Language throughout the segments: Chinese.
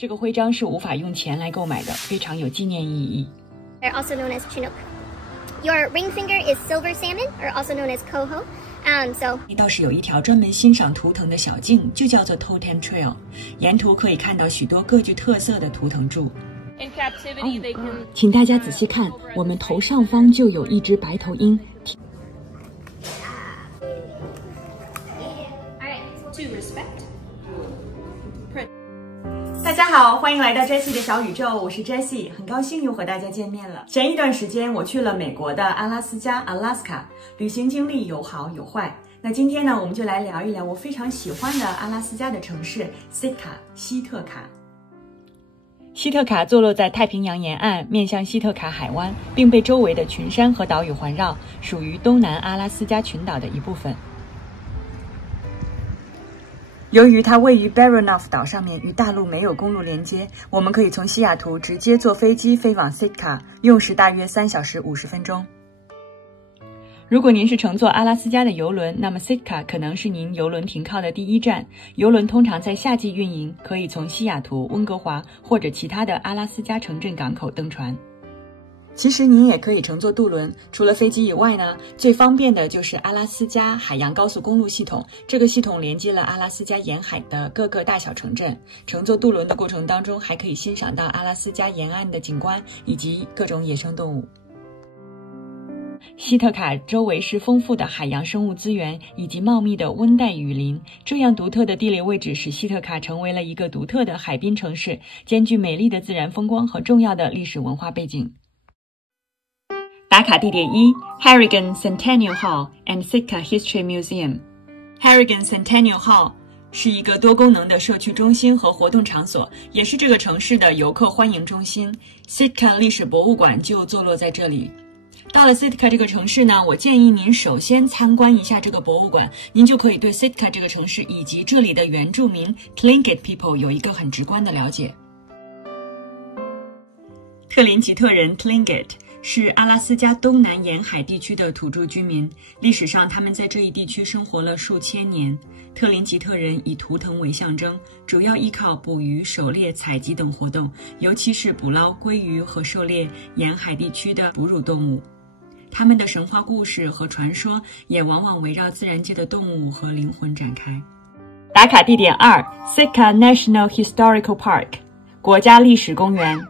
这个徽章是无法用钱来购买的，非常有纪念意义。They're also known as Chinook. Your ring finger is silver salmon, or also known as coho. So 倒是有一条专门欣赏图腾的小径，就叫做 Totem Trail， 沿途可以看到许多各具特色的图腾柱。请大家仔细看，我们头上方就有一只白头鹰。大家好，欢迎来到 Jessie 的小宇宙，我是 Jessie， 很高兴又和大家见面了。前一段时间我去了美国的阿拉斯加 Alaska， 旅行经历有好有坏。那今天呢，我们就来聊一聊我非常喜欢的阿拉斯加的城市 Sitka 西特卡。西特卡坐落在太平洋沿岸，面向西特卡海湾，并被周围的群山和岛屿环绕，属于东南阿拉斯加群岛的一部分。由于它位于 Baranof 岛上面，与大陆没有公路连接，我们可以从西雅图直接坐飞机飞往 Sitka， 用时大约3小时50分钟。如果您是乘坐阿拉斯加的邮轮，那么 Sitka 可能是您邮轮停靠的第一站。邮轮通常在夏季运营，可以从西雅图、温哥华或者其他的阿拉斯加城镇港口登船。其实您也可以乘坐渡轮，除了飞机以外呢，最方便的就是阿拉斯加海洋高速公路系统。这个系统连接了阿拉斯加沿海的各个大小城镇。乘坐渡轮的过程当中，还可以欣赏到阿拉斯加沿岸的景观以及各种野生动物。西特卡周围是丰富的海洋生物资源以及茂密的温带雨林，这样独特的地理位置使西特卡成为了一个独特的海滨城市，兼具美丽的自然风光和重要的历史文化背景。打卡地点1 Harrigan Centennial Hall and Sitka History Museum。 Harrigan Centennial Hall 是一个多功能的社区中心和活动场所，也是这个城市的游客欢迎中心。 Sitka 历史博物馆就坐落在这里。到了 Sitka 这个城市呢，我建议您首先参观一下这个博物馆，您就可以对 Sitka 这个城市以及这里的原住民 Tlingit People 有一个很直观的了解。特林吉特人 Tlingit 是阿拉斯加东南沿海地区的土著居民，历史上他们在这一地区生活了数千年。特林吉特人以图腾为象征，主要依靠捕鱼、狩猎、采集等活动，尤其是捕捞鲑鱼和狩猎沿海地区的哺乳动物。他们的神话故事和传说也往往围绕自然界的动物和灵魂展开。打卡地点2 Sitka National Historical Park 国家历史公园。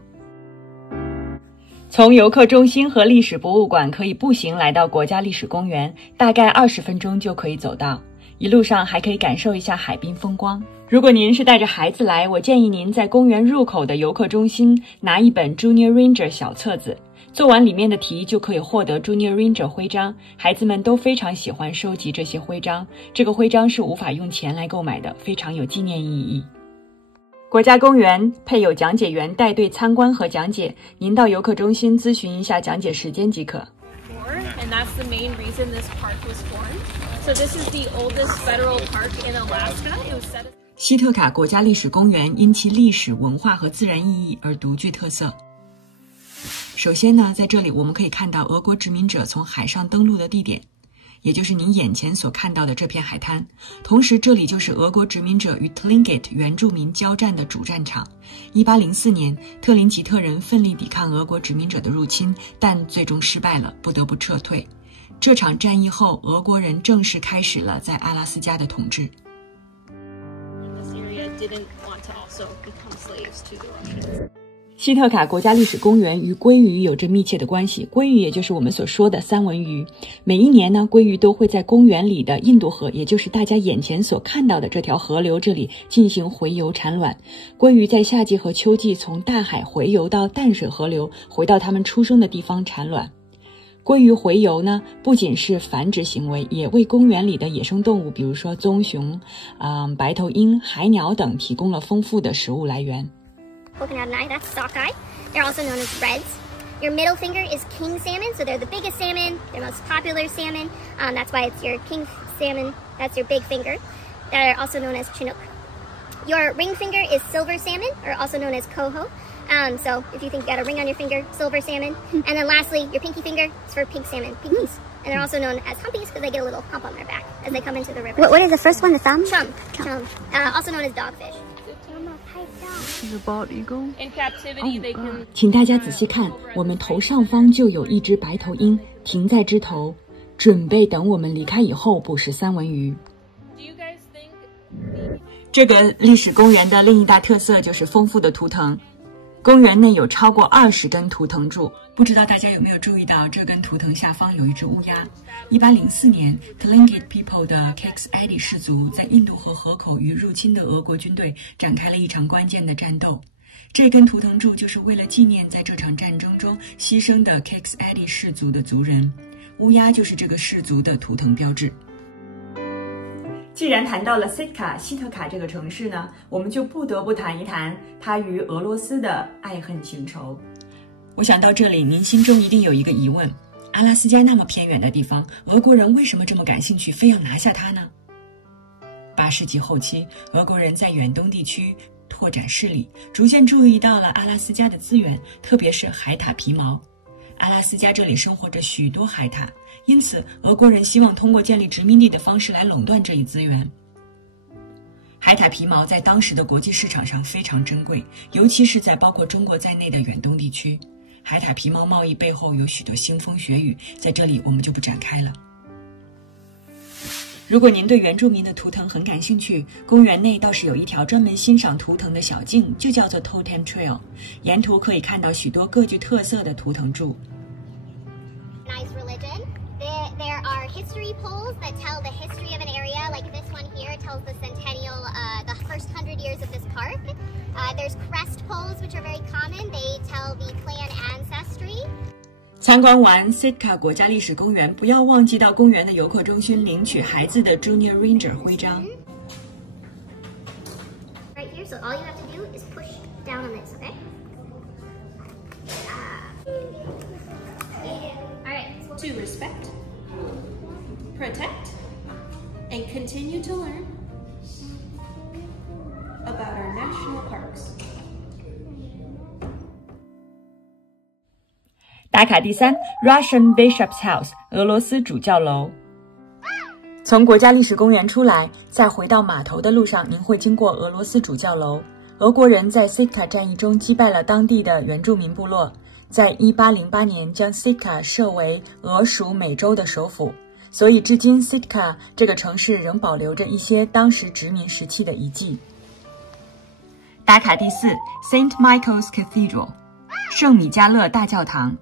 从游客中心和历史博物馆可以步行来到国家历史公园，大概20分钟就可以走到。一路上还可以感受一下海滨风光。如果您是带着孩子来，我建议您在公园入口的游客中心拿一本 Junior Ranger 小册子，做完里面的题就可以获得 Junior Ranger 徽章。孩子们都非常喜欢收集这些徽章，这个徽章是无法用钱来购买的，非常有纪念意义。国家公园配有讲解员带队参观和讲解，您到游客中心咨询一下讲解时间即可。And that's the main reason this park was formed. So this is the oldest federal park in Alaska. It was set. 西特卡国家历史公园因其历史文化和自然意义而独具特色。首先呢，在这里我们可以看到俄国殖民者从海上登陆的地点，也就是您眼前所看到的这片海滩。同时这里就是俄国殖民者与 Tlingit 原住民交战的主战场。1804年，特林吉特人奋力抵抗俄国殖民者的入侵，但最终失败了，不得不撤退。这场战役后，俄国人正式开始了在阿拉斯加的统治。西特卡国家历史公园与鲑鱼有着密切的关系，鲑鱼也就是我们所说的三文鱼。每一年呢，鲑鱼都会在公园里的印度河，也就是大家眼前所看到的这条河流这里进行洄游产卵。鲑鱼在夏季和秋季从大海洄游到淡水河流，回到它们出生的地方产卵。鲑鱼洄游呢，不仅是繁殖行为，也为公园里的野生动物，比如说棕熊、白头鹰、海鸟等提供了丰富的食物来源。Poking out an eye, that's sockeye. They're also known as reds. Your middle finger is king salmon, so they're the biggest salmon, they're most popular salmon. That's why it's your king salmon, that's your big finger. They're also known as Chinook. Your ring finger is silver salmon, or also known as coho. So if you think you got a ring on your finger, silver salmon. And then lastly, your pinky finger is for pink salmon, pinkies. And they're also known as humpies because they get a little hump on their back as they come into the river. What is the first one? The thumb? Chum. Also known as dogfish. Is a bald eagle? In captivity, they can. 请大家仔细看，我们头上方就有一只白头鹰停在枝头，准备等我们离开以后捕食三文鱼。Do you guys think? 这个历史公园的另一大特色就是丰富的图腾。公园内有超过20根图腾柱，不知道大家有没有注意到这根图腾下方有一只乌鸦。1804年 Tlingit People 的 Keks Adi 氏族在印度河河口与入侵的俄国军队展开了一场关键的战斗。这根图腾柱就是为了纪念在这场战争中牺牲的 Keks Adi 氏族的族人，乌鸦就是这个氏族的图腾标志。既然谈到了Sitka西特卡这个城市呢，我们就不得不谈一谈它与俄罗斯的爱恨情仇。我想到这里，您心中一定有一个疑问：阿拉斯加那么偏远的地方，俄国人为什么这么感兴趣，非要拿下它呢？8世纪后期，俄国人在远东地区拓展势力，逐渐注意到了阿拉斯加的资源，特别是海獭皮毛。阿拉斯加这里生活着许多海獭，因此俄国人希望通过建立殖民地的方式来垄断这一资源。海獭皮毛在当时的国际市场上非常珍贵，尤其是在包括中国在内的远东地区。海獭皮毛贸易背后有许多腥风血雨，在这里我们就不展开了。如果您对原住民的图腾很感兴趣，公园内倒是有一条专门欣赏图腾的小径，就叫做 Totem Trail， 沿途可以看到许多各具特色的图腾柱。Nice religion. There are history poles that tell the history of an area, like this one here tells the centennial, the first 100 years of this park. There's crest poles, which are very common. They tell the clan ancestry. 参观完 Sitka 国家历史公园，不要忘记到公园的游客中心领取孩子的 Junior Ranger 徽章。Right here, so all you have to do is push down on this, okay? Alright, to respect, protect, and continue to learn about our national parks. 打卡第3 Russian Bishop's House 俄罗斯主教楼。从国家历史公园出来，在回到码头的路上，您会经过俄罗斯主教楼。俄国人在 Sitka 战役中击败了当地的原住民部落，在1808年将 Sitka 设为俄属美洲的首府，所以至今 Sitka 这个城市仍保留着一些当时殖民时期的遗迹。打卡第4 St. Michael's Cathedral 圣米迦勒大教堂。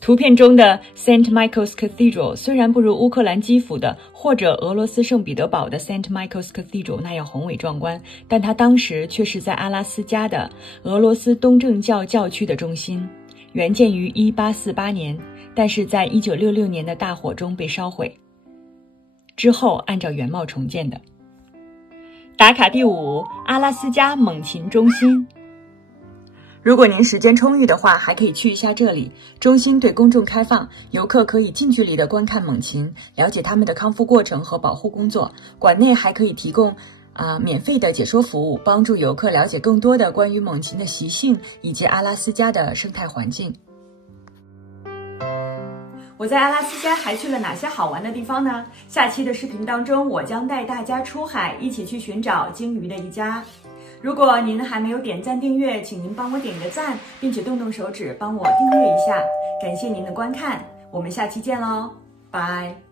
图片中的 St. Michael's Cathedral 虽然不如乌克兰基辅的或者俄罗斯圣彼得堡的 St. Michael's Cathedral 那样宏伟壮观，但它当时却是在阿拉斯加的俄罗斯东正教教区的中心。原建于1848年，但是在1966年的大火中被烧毁，之后按照原貌重建的。打卡第5阿拉斯加猛禽中心。如果您时间充裕的话，还可以去一下这里。中心对公众开放，游客可以近距离的观看猛禽，了解它们的康复过程和保护工作。馆内还可以提供免费的解说服务，帮助游客了解更多的关于猛禽的习性以及阿拉斯加的生态环境。我在阿拉斯加还去了哪些好玩的地方呢？下期的视频当中，我将带大家出海，一起去寻找鲸鱼的一家。如果您还没有点赞订阅，请您帮我点个赞，并且动动手指帮我订阅一下，感谢您的观看，我们下期见喽，拜。